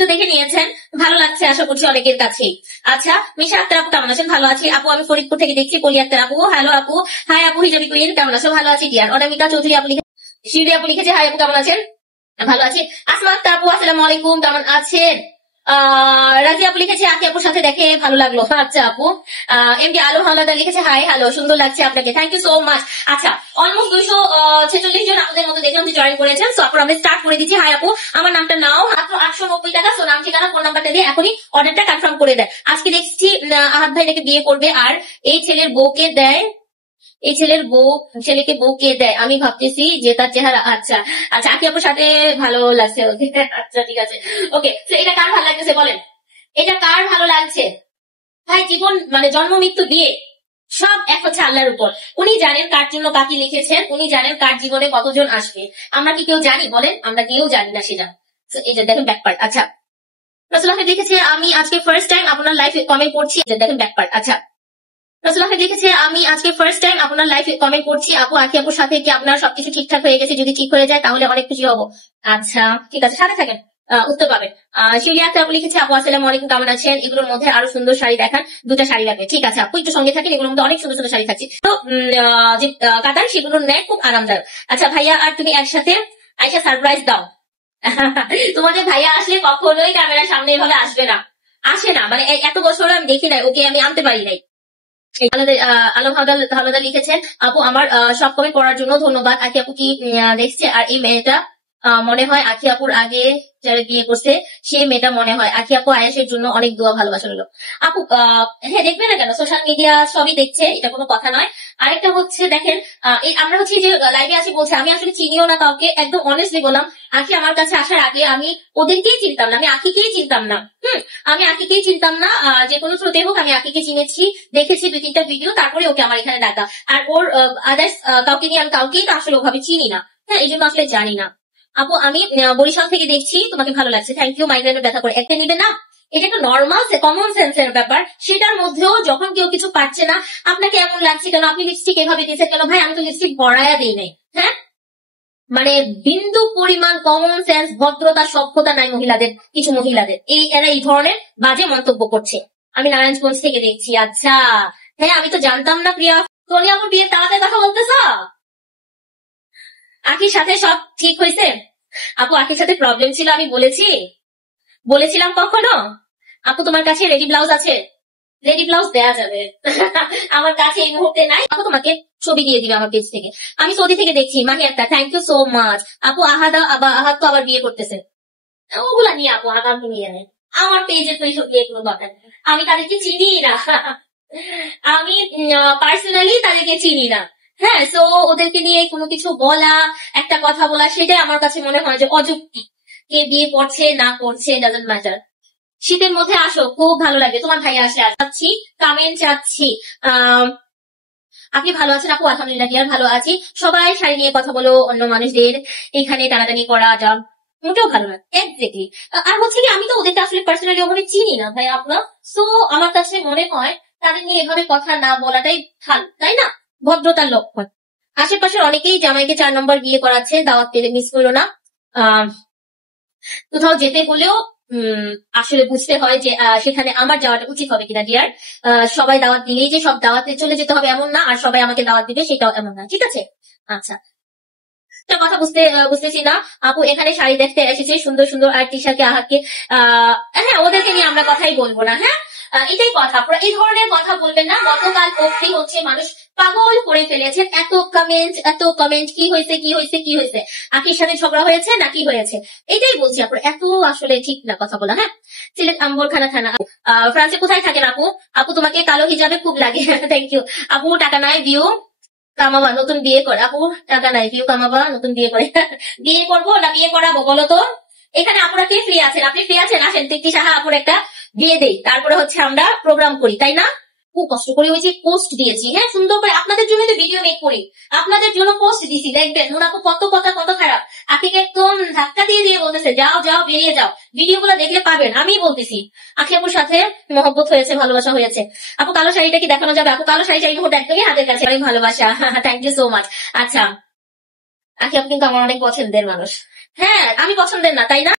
তো দেখে নিয়েছেন, ভালো লাগছে আশা করছি অনেকের কাছেই। আচ্ছা, মিশা আক্তার আপু কেমন আছেন? ভালো আছি আপু, আমি ফরিদপুর থেকে দেখছি। পলি আক্তার আপু, হ্যালো আপু। হাই আপু, হিজাবি কুইন কেমন আছো? ভালো আছি ডিয়ার। অনামিকা চৌধুরী আপু লিখে, শিউলি আপু লিখেছে হাই আপু কেমন আছেন? ভালো আছি। আসমা আক্তার আপু আসসালামু আলাইকুম, কেমন আছেন? রাজি আপু লিখেছে আকি আপুর সাথে দেখে ভালো লাগলো। আচ্ছা আপু। এমডি আলম হাওলাদার লিখেছে হাই, হ্যালো, সুন্দর লাগছে আপনাকে, থ্যাংক ইউ সো মাচ। আচ্ছা, অলমোস্ট 246 জন আপনাদের মধ্যে দেখলাম যে জয়েন করেছেন। সো আপু আমি স্টার্ট করে দিচ্ছি। হাই আপু, আমার নামটা নাও, মাত্র 890 টাকা। সো নাম ঠিকানা ফোন নাম্বারটা দিয়ে এখনই অর্ডারটা কনফার্ম করে দেয়। আজকে দেখছি আহাদ ভাই নাকি বিয়ে করবে, আর এই ছেলের বউকে দেয়, এই ছেলেকে বউ কে দেয় আমি ভাবতেছি যে তার চেহারা। আচ্ছা আচ্ছা, আকি আপুর সাথে ভালো লাগছে। ওকে আচ্ছা ঠিক আছে। ওকে, তো এটা কার ভালো লাগতেছে বলেন, এটা কার ভালো লাগছে? ভাই জীবন মানে জন্ম মৃত্যু বিয়ে সব এক হচ্ছে আল্লাহর উপর। উনি জানেন কার জন্য কাকি লিখেছেন, উনি জানেন কার জীবনে কতজন আসবে। আমরা কি কেউ জানি বলেন? আমরা কেউ জানি না সেটা। এই যে দেখেন ব্যাক পার্ট। আচ্ছা, রাসূল আহমেদ লিখেছে আমি আজকে ফার্স্ট টাইম আপনার লাইফে কমেন্ট করছি। দেখেন ব্যাক পার্ট। আচ্ছা, রাসূল আহমেদ লিখেছে আমি আজকে ফার্স্ট টাইম আপনার লাইফে কমেন্ট করছি। আপু আকি আপুর সাথে কি আপনার সবকিছু ঠিকঠাক হয়ে গেছে? যদি ঠিক হয়ে যায় তাহলে অনেক খুশি হব। আচ্ছা ঠিক আছে, সাথে থাকেন, উত্তর পাবেন। শিউলি আক্তার আপু লিখেছে আপু আসসালামু আলাইকুম, কেমন আছেন? এগুলোর মধ্যে আরো সুন্দর শাড়ি দেখান, দুটা শাড়ি লাগবে। ঠিক আছে আপু, একটু সঙ্গে থাকেন, এগুলোর মধ্যে অনেক সুন্দর সুন্দর শাড়ি থাকছে। তো যে কাতান সেগুলোর নেয় খুব আরামদায়ক। আচ্ছা ভাইয়া আর তুমি একসাথে আইসা সারপ্রাইজ দাও। তোমাদের ভাইয়া আসলে কখনোই ক্যামেরার সামনে এভাবে আসবে না, আসে না, মানে এত বছর আমি দেখি নাই ওকে, আমি আনতে পারি নাই। আলম হাওলাদার লিখেছেন আপু আমার সব কমেন্ট পড়ার জন্য ধন্যবাদ। আকি আপু কি দেখছে? আর এই মেয়েটা মনে হয় আখি আপুর আগে যারা বিয়ে করছে সেই মেয়েটা মনে হয় আখি আপু আয়েশের জন্য অনেক দোয়া ভালোবাসা রইল। আপু হ্যাঁ, দেখবে না কেন, সোশ্যাল মিডিয়া সবই দেখছে, এটা কোনো কথা নয়। আরেকটা হচ্ছে দেখেন, আমরা হচ্ছে যে লাইভে আছি বলছে, আমি আসলে চিনিও না কাউকে, একদম অনেস্টলি বললাম। আখি আমার কাছে আসার আগে আমি ওদেরকেই চিনতাম না, আমি আখিকেই চিনতাম না। আমি আখিকেই চিনতাম না, যে কোনো থ্রুতে হোক আমি আখিকে চিনেছি, দেখেছি 2-3টা ভিডিও, তারপরে ওকে আমার এখানে ডাকা। আর ওর আদার্স কাউকে নিয়ে আমি কাউকেই তো আসলে ওভাবে চিনি না। হ্যাঁ, এই জন্য আসলে জানি না। আপু আমি বরিশাল থেকে দেখছি, তোমাকে ভালো লাগছে, থ্যাংক ইউ। মাইগ্রেনের ব্যথা করে একটা নিবে না, এটা একটা নর্মাল কমন সেন্সের ব্যাপার। সেটার মধ্যেও যখন কেউ কিছু পাচ্ছে না, আপনাকে এমন লাগছে কেন, আপনি লিপস্টিক এভাবে দিয়েছেন কেন? ভাই আমি তো লিপস্টিক ভরায়া দিই নাই। হ্যাঁ, মানে বিন্দু পরিমাণ কমন সেন্স, ভদ্রতা, সভ্যতা নাই মহিলাদের, কিছু মহিলাদের। এরা এই ধরনের বাজে মন্তব্য করছে। আমি নারায়ণগঞ্জ থেকে দেখছি। আচ্ছা হ্যাঁ, আমি তো জানতাম না। প্রিয়া, সোনিয়া আপুর বিয়ের তাড়াতাড়ি কথা বলতেছ? আখির সাথে সব ঠিক হয়েছে? আপু আখির সাথে প্রবলেম ছিল, আমি বলেছিলাম কখনো? আপু তোমার কাছে রেডি ব্লাউজ আছে? রেডি ব্লাউজ দেয়া যাবে। আমার কাছে এই মুহূর্তে নাই, আপু তোমাকে ছবি দিয়ে দিবে আমার পেজ থেকে। আমি সৌদি থেকে দেখছি। মাহি একটা, থ্যাংক ইউ সো মাচ। আপু আহাদ তো আবার বিয়ে করতেছে, ওগুলা নিয়ে আপু আগাম নিয়ে নেয়। আমার পেজে তো এইসব বিয়ে কোনো দরকার নেই, আমি তাদেরকে চিনি না। আমি পার্সোনালি তাদেরকে চিনি না। হ্যাঁ, তো ওদেরকে নিয়ে কোনো কিছু বলা, একটা কথা বলা, সেটাই আমার কাছে মনে হয় যে অযৌক্তিক। কে বিয়ে করছে না করছে ডাজন্ট ম্যাটার। শীতের মধ্যে আসো, খুব ভালো লাগে। তোমার ভাই আসলে চাচ্ছি, কমেন্ট চাচ্ছি। আপনি ভালো আছেন? আপু আলহামদুলিল্লাহ ডিয়ার, ভালো আছি। সবাই শাড়ি নিয়ে কথা বলো, অন্য মানুষদের এখানে টানাটানি করা যা মোটেও ভালো না। এক্স্যাক্টলি। আর হচ্ছে কি, আমি তো ওদেরকে আসলে পার্সোনালি ওভাবে চিনি না ভাই আপনার। সো আমার কাছে মনে হয় তাদের নিয়ে এভাবে কথা না বলাটাই ভালো, তাই না? ভদ্রতার লক্ষণ। আশেপাশের অনেকেই জামাইকে 4 নম্বর বিয়ে করাচ্ছে, দাওয়াত পেলে মিস করো না। কোথাও যেতে হলেও আসলে বুঝতে হয় যে সেখানে আমার যাওয়াটা উচিত হবে কিনা ডিয়ার। সবাই দাওয়াত দিলেই যে সব দাওয়াতে চলে যেতে হবে এমন না, আর সবাই আমাকে দাওয়াত দিবে সেটাও এমন না, ঠিক আছে? আচ্ছা, একটা কথা বুঝতেছি না। আপু এখানে শাড়ি দেখতে এসেছে সুন্দর সুন্দর, আর টি শার্টে আহাকে হ্যাঁ, ওদেরকে নিয়ে আমরা কথাই বলবো না। হ্যাঁ, এটাই কথা, আপনারা এই ধরনের কথা বলবেন না। গতকাল অবধি হচ্ছে মানুষ পাগল করে ফেলেছেন, এত কমেন্ট, কি হয়েছে কি হয়েছে কি হয়েছে, আখির সাথে ঝগড়া হয়েছে না কি হয়েছে, এটাই বলছি। আপনার এত আসলে ঠিক না কথা বলা। হ্যাঁ, সিলেট আম্বরখানা থানা। ফ্রান্সে কোথায় থাকেন আপু? আপু তোমাকে কালো হিজাবে খুব লাগে। থ্যাংক ইউ আপু। টাকা নাই ভিউ কামাবা, নতুন বিয়ে করে। আপু টাকা নাই, ভিউ কামাবা, নতুন বিয়ে করে। বিয়ে করবো না বিয়ে করাবো বলো তো? এখানে আপুরা কে ফ্রি আছেন? আপনি ফ্রি আছেন? আসেন, তৃপ্তি সাহা আপুর একটা বিয়ে দেই, তারপরে হচ্ছে আমরা প্রোগ্রাম করি, তাই না? খুব কষ্ট করে ওই যে পোস্ট দিয়েছি, হ্যাঁ সুন্দর করে আপনাদের জন্য তো ভিডিও মেক করি, আপনাদের জন্য পোস্ট দিছি। দেখবেন মুনাফু কত কথা কত খারাপ, আখিকে একদম ধাক্কা দিয়ে দিয়ে বলতেছে যাও যাও বেরিয়ে যাও। ভিডিও গুলো দেখলে পাবেন, আমি বলতেছি। আখি আপুর সাথে মহব্বত হয়েছে, ভালোবাসা হয়েছে। আপু কালো শাড়িটা কি দেখানো যাবে? আপু কালো শাড়ি চাই মুহূর্তে একদমই হাতের কাছে, অনেক ভালোবাসা। Thank you so much. আচ্ছা, আখি আপু কিন্তু আমার অনেক পছন্দের মানুষ। হ্যাঁ, আমি পছন্দের না তাই না?